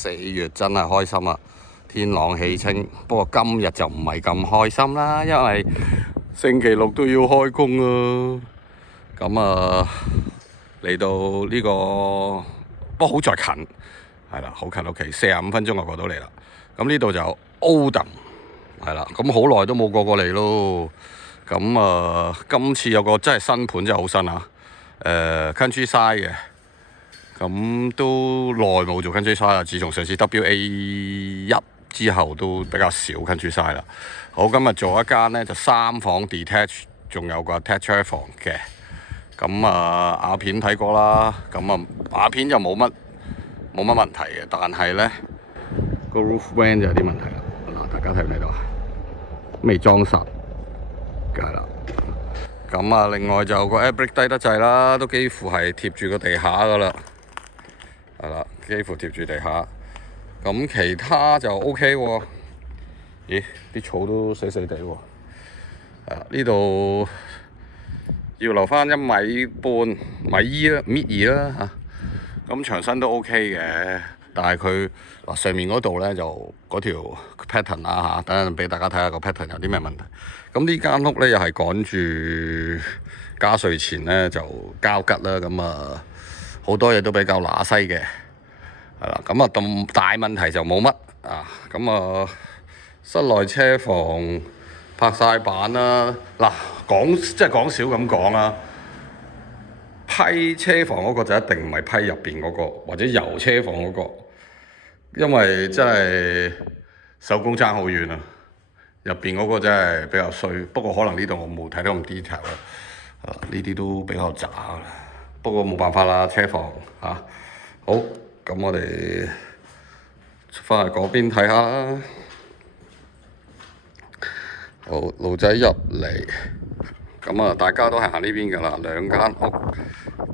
4月真係開心啊！天朗氣清，不過今日就唔係咁開心啦，因為星期六都要開工啊。咁啊嚟到呢個，不過好在近，係啦，好近屋企，45分鐘就過到嚟啦。咁呢度就 Oldham， 係啦，咁好耐都冇過嚟咯。咁今次有個真係新盤，真係好新啊！Countryside 嘅，咁都耐冇做 Countryside 啦。自從上次 WA1之後，都比較少 Countryside 啦。好，今日做一間咧就3房 detached， 仲有個 attached 房嘅。咁瓦片睇過啦，咁瓦片就冇乜問題嘅，但係咧個 roof vent 就有啲問題啦。嗱，大家睇唔睇到啊？未裝實㗎啦。咁另外就個 air brake 低得滯啦，都幾乎係貼住個地下㗎啦。係啦，幾乎貼住地下。咁其他就 OK 喎。咦？啲草都死死地喎。呢度要留翻1.5米1.2啦嚇。咁牆身都 OK 嘅，但係佢上面嗰度咧就嗰條 pattern 啦嚇，等陣俾大家睇下個 pattern 有啲咩問題。咁呢間屋咧又係趕住加稅前咧就交吉啦，咁好多嘢都比較乸西嘅，係啦。咁咁大問題就冇乜啊。咁室內車房拍晒板啦。嗱，即係講少咁講啦。批車房嗰個就一定唔係批入邊嗰個，或者油車房嗰個，因為真係手工爭好遠啊！入邊嗰個真係比較衰，不過可能呢度我冇睇到咁 detail 啦。呢啲都比較渣啦，不過冇辦法啦，車房嚇。好，咁我哋翻去嗰邊睇下啦。好，路仔入嚟。咁大家都係行呢邊㗎啦，兩間屋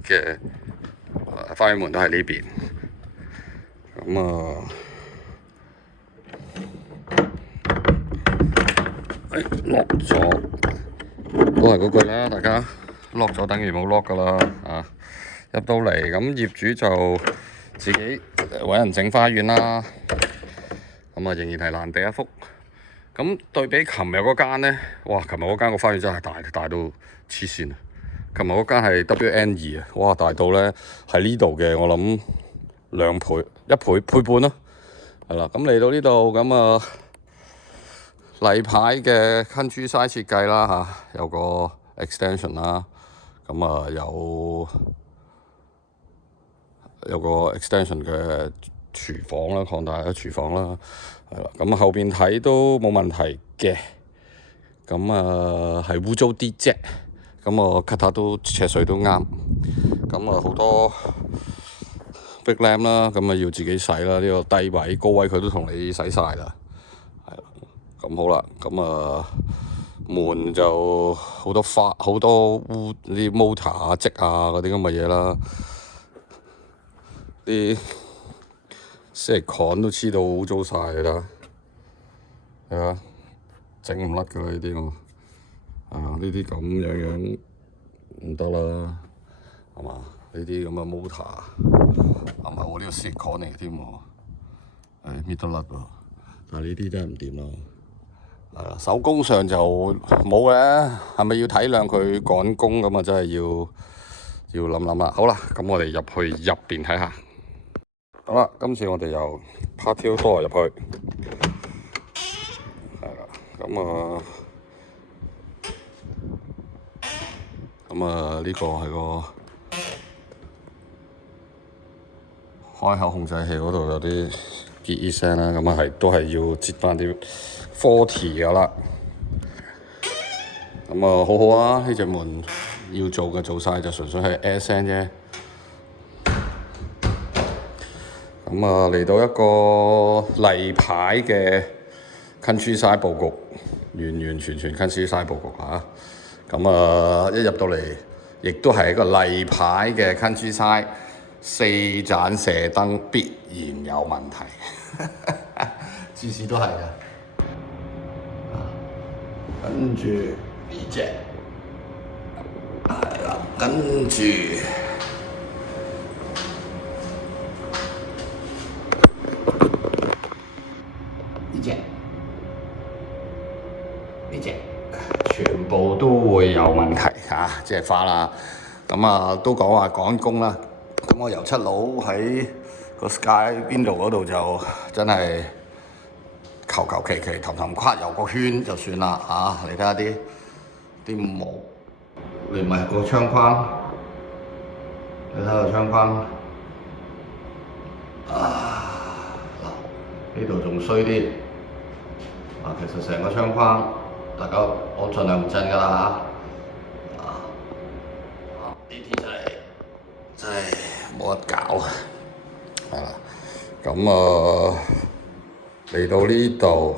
嘅花園門都係呢邊。咁lock 咗，都係嗰句啦，大家 lock 咗等於冇 lock 㗎啦。入到嚟，咁業主就自己揾人整花園啦。咁仍然係爛地一幅。咁對比琴日嗰間咧，哇！琴日嗰間個花園真係大到黐線啊！琴日嗰間係 WN2啊，哇！大到咧喺呢度嘅，我諗2倍、1倍半咯，係啦。咁嚟到呢度咁例牌嘅 Countryside 設計啦嚇，有個 extension 啦，咁有個 extension 嘅廚房啦，擴大咗廚房啦。係啦，咁後邊睇都冇問題嘅，咁係污糟啲啫，咁我 cut 下都尺水都啱，咁好多 big lamp 啦，咁要自己洗啦，呢個低位高位佢都同你洗晒啦，係啦，咁好啦，咁門就好多花好多污啲 motor 啊積啊嗰啲咁嘅嘢啦，啲silicone都黐到污糟晒啦，係啊，整唔甩㗎啦呢啲我，呢啲咁樣唔得啦，係嘛？呢啲咁嘅 motor，係咪我呢個 silicone 嚟添喎？搣得甩喎，但係呢啲真係唔掂咯。係啦，手工上就冇嘅，係咪要體諒佢趕工咁啊？真係要諗諗啦。好啦，咁我哋入去入邊睇下。好啦，今次我哋由 patio door 入去，係啦，呢個係個開口控制器嗰度有啲結聲啦，都係要接翻啲 40㗎啦。好好啊，呢隻門要做嘅做晒，就純粹係 air 聲啫。嚟到一個例牌嘅 Countryside 佈局，完全 Countryside 佈局嚇。一入到嚟，亦都係一個例牌嘅 Countryside， 4盞射燈必然有問題，次次都係嘅。跟住呢隻係啦，跟住呢隻全部都會有問題嚇，即係花啦。咁啊都講話趕工啦。咁我油漆佬喺個 Sky 邊度嗰度就真係求其氹跨遊個圈就算啦嚇。你睇下啲毛，連埋個窗框，你睇下個窗框啊嗱，呢度仲衰啲啊。其實成個窗框，大家我盡量唔震㗎啦嚇。呢啲真係冇得搞啊！係啦，咁嚟到呢度，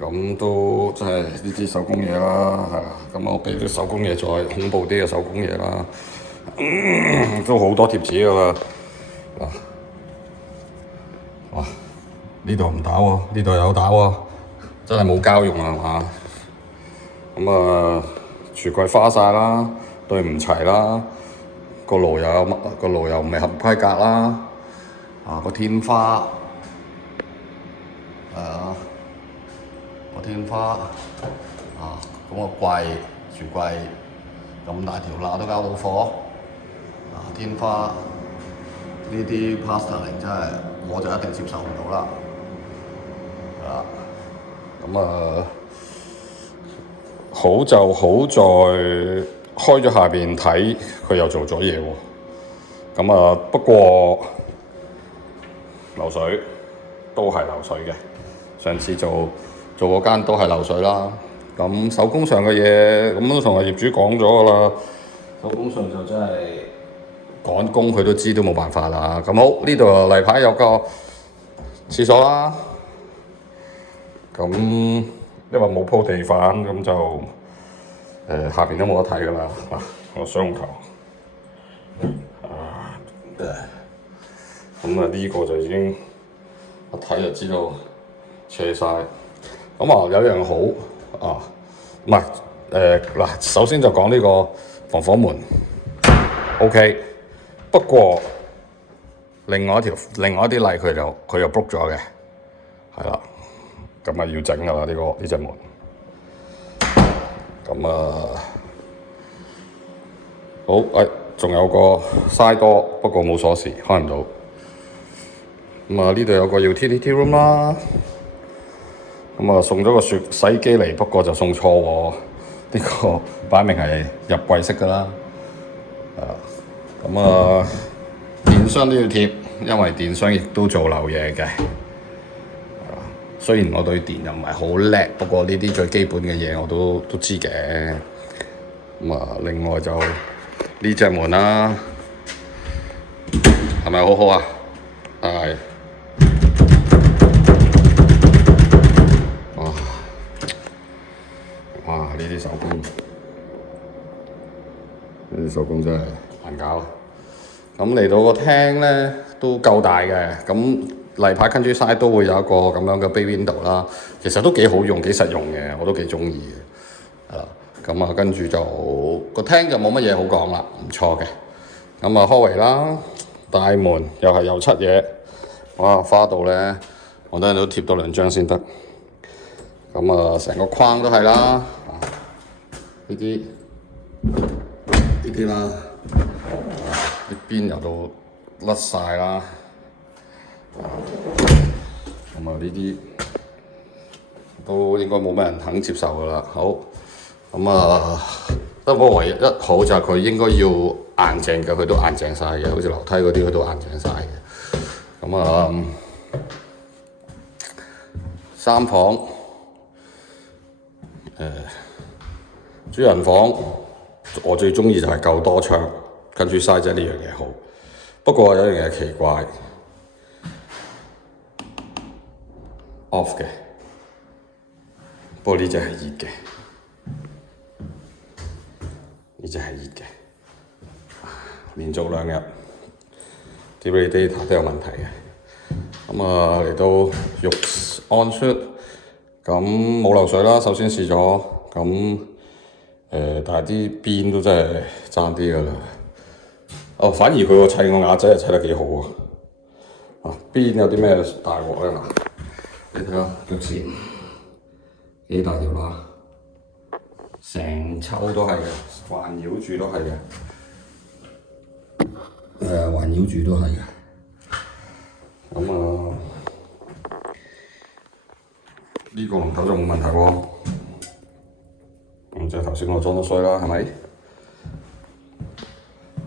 咁都真係呢啲手工嘢啦，係啊，咁我俾啲手工嘢再恐怖啲嘅手工嘢啦，都好多貼紙㗎啦，哇！呢度唔打喎，呢度有打喎，真係冇膠用啊嘛！咁櫥櫃花晒啦，對唔齊啦，個爐又唔係合規格啦，個天花個天花咁個櫥櫃咁大條罅都交到火，天花呢啲 plastering 真係我就一定接受唔到啦，咁好就好在開咗下邊睇，佢又做咗嘢喎。咁不過流水都係流水嘅。上次做嗰間都係流水啦。咁手工上嘅嘢，咁都同個業主講咗㗎啦。手工上就真係趕工，佢都知都冇辦法啦。咁好，呢度例牌有個廁所啦。咁因為冇鋪地板，咁就下邊都冇得睇㗎啦。個水龍頭咁呢個就已經一睇就知道斜晒。咁有樣好唔係嗱，首先就講呢個防火門 OK， 不過另外一啲例佢又 broke 咗嘅，係啦，咁要整㗎啦呢隻門。咁好仲有個 side door， 不過冇鎖匙，開唔到。咁呢度有個 utility room 啦。咁送咗個洗衣機嚟，不過就送錯喎。呢個擺明係入櫃式㗎啦。電箱都要貼，因為電箱亦都做漏嘢嘅。雖然我對電又唔係好叻，不過呢啲最基本嘅嘢我都知嘅。另外就呢隻門啦，係咪好好啊？係。哇！呢啲手工真係難搞。咁嚟到個廳咧都夠大嘅，咁例牌 Countryside 都會有一個咁樣嘅 bay window 啦，其實都幾好用，幾實用嘅，我都幾中意嘅。咁跟住就個廳就冇乜嘢好講啦，唔錯嘅。hallway 啦，大門又係油漆嘢，哇！花到咧，我等陣都貼多2張先得。成個框都係啦，呢啲啦，啲邊又到甩晒啦，呢啲都應該冇咩人肯接受㗎啦。好，不過唯一好就係佢應該要硬淨嘅，佢都硬淨晒嘅，好似樓梯嗰啲佢都硬淨晒嘅。三房。主人房我最中意就係夠多窗，跟住嘥啫呢樣嘢好。不過有樣嘢奇怪 ，off 嘅，不過呢隻係熱嘅，連續2日 display data 都有問題嘅。嚟到浴按出。咁冇漏水啦，首先試咗，但係啲邊都真係爭啲㗎啦。反而佢個砌個瓦仔係砌得幾好邊有啲咩大鑊咧？嗱，你睇下腳線幾大條啦，成抽都係嘅，環繞住都係嘅。環繞住都係嘅。咁呢個龍頭就冇問題喎。咁即係頭先我裝得衰啦，係咪？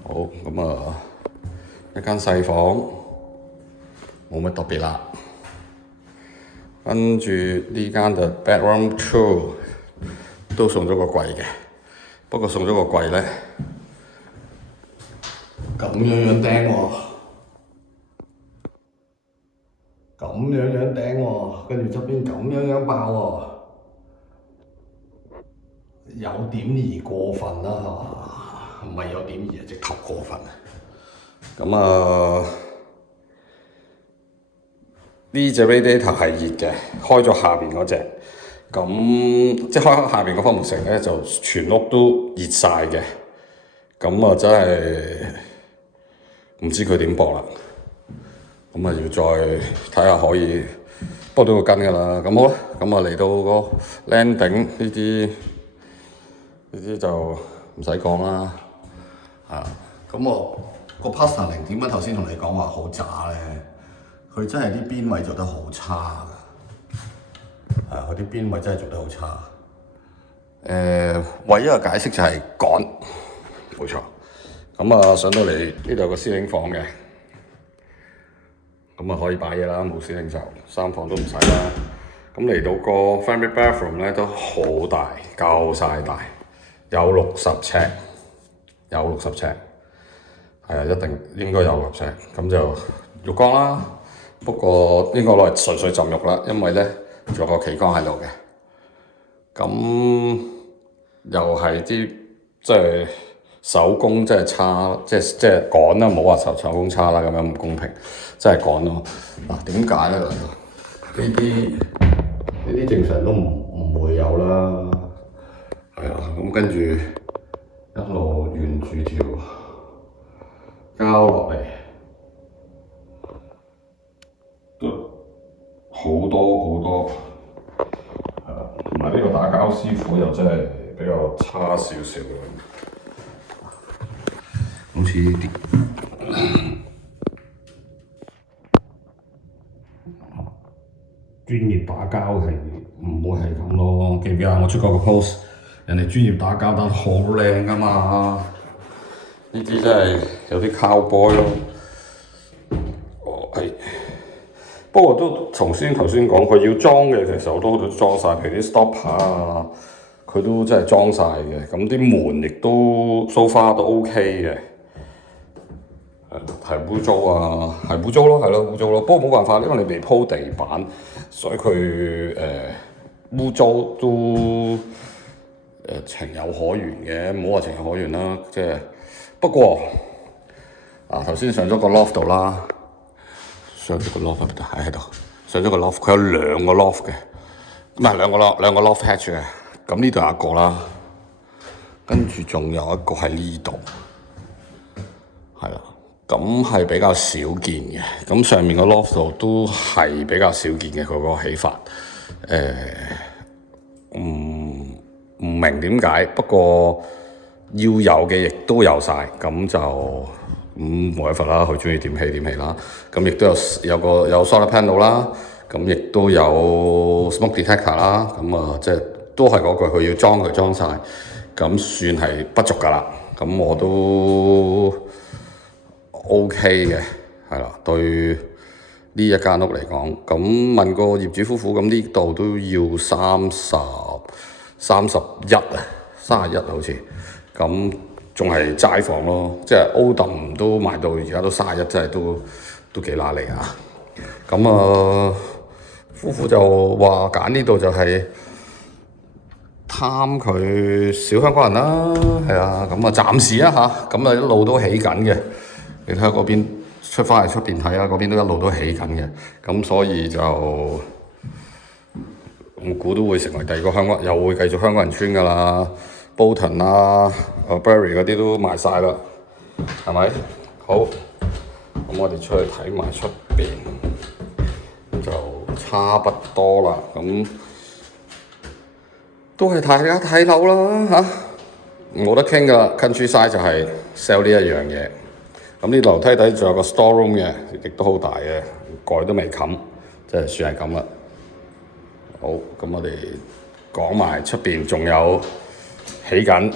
好，咁一間細房冇乜特別啦。跟住呢間就 bedroom 2都送咗個櫃嘅，不過送咗個櫃咧咁樣釘喎，咁樣釘喎，跟住側邊咁樣爆喎，有點兒過分啦，係嘛？唔係有點兒，直頭過分。咁呢隻 radiator 係熱嘅，開咗下邊嗰隻，咁即係開下邊個風扇咧，就全屋都熱晒嘅。咁真係唔知佢點駁啦。咁要再睇下可以駁到個根㗎啦。咁好啦，咁嚟到個 landing 呢啲就唔使講啦。咁我個 plastering 點解頭先同你講話好渣咧？佢真係啲邊位做得好差㗎，佢啲邊位真係做得好差。唯一嘅解釋就係趕，冇錯。咁上到嚟呢度有個司令房嘅，咁可以擺嘢啦，冇司令就三房都唔使啦。咁嚟到個 family bathroom 咧都好大，夠晒大，有60尺，一定應該有60尺。咁就浴缸啦。不過應該攞嚟純粹浸浴啦，因為咧仲有個企缸喺度嘅。咁又係啲即係手工即係差，即係趕啦，唔好話手工差啦，咁樣唔公平，真係趕咯。嗱，點解咧？呢啲正常都唔會有啦。係啊，咁跟住一路沿住條膠落嚟。好多，同埋呢個打膠師傅又真係比較差少少嘅，好似呢啲專業打膠係唔會係咁咯。記唔記得我出過個 post， 人哋專業打膠打得好靚㗎嘛？呢啲真係有啲 cowboy 咯。不過都頭先講，佢要裝嘅其實我都裝晒，譬如啲 stopper 啊，佢都真係裝晒嘅。咁啲門亦都 so far 都 OK 嘅。係污糟啊，係污糟咯，係咯，污糟咯。不過冇辦法，因為你未鋪地板，所以佢污糟都情有可原嘅，唔好話情有可原啦。即係不過頭先上咗個 loft 度啦。上咗個 loft 喺度，上咗個 loft， 佢有兩個 loft 嘅，唔係兩個 loft hatch 嘅。咁呢度有一個啦，跟住仲有一個喺呢度，係啦。咁係比較少見嘅。咁上面個 loft 度都係比較少見嘅，佢個起法。唔明點解，不過要有嘅亦都有晒，咁就。冇辦法啦，佢中意點起啦。咁亦都有 solar panel 啦，咁亦都有 smoke detector 啦。咁即係都係嗰句，佢要裝佢裝晒，咁算係不俗㗎啦。咁我都 OK 嘅，係啦。對呢一間屋嚟講，咁問個業主夫婦，咁呢度都要31好似咁。仲係齋房咯，即係 Oldham 都賣到而家都31，真係都幾揦脷啊！咁夫婦就話揀呢度就係貪佢小香港人啦，係啊，咁暫時啊嚇，咁一路都起緊嘅。你睇下嗰邊出翻嚟出邊睇啊，嗰邊都一路都起緊嘅，咁所以就我估都會成為第二個香港，又會繼續香港人村㗎啦。Bolton 啊、Bury 嗰啲都賣晒啦，係咪？好，咁我哋出去睇埋出邊，就差不多啦。咁都係大家睇樓啦嚇，冇得傾噶啦。Countryside 就係 sell 呢一樣嘢。咁呢樓梯底仲有個 store room 嘅，亦都好大嘅，蓋都未冚，即係算係咁啦。好，咁我哋講埋出邊仲有起緊，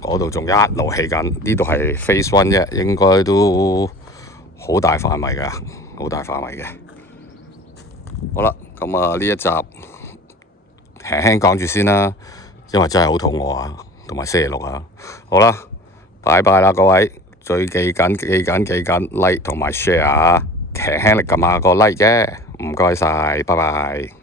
嗰度仲一路起緊。呢度係 Phase One 啫，應該都好大範圍嘅，好大範圍嘅。好啦，咁啊呢一集輕輕講住先啦，因為真係好肚餓啊，同埋星期六啊。好啦，拜拜啦各位，最記緊 like 同埋 share 啊，輕輕力撳下個 like 啫，唔該晒，拜拜。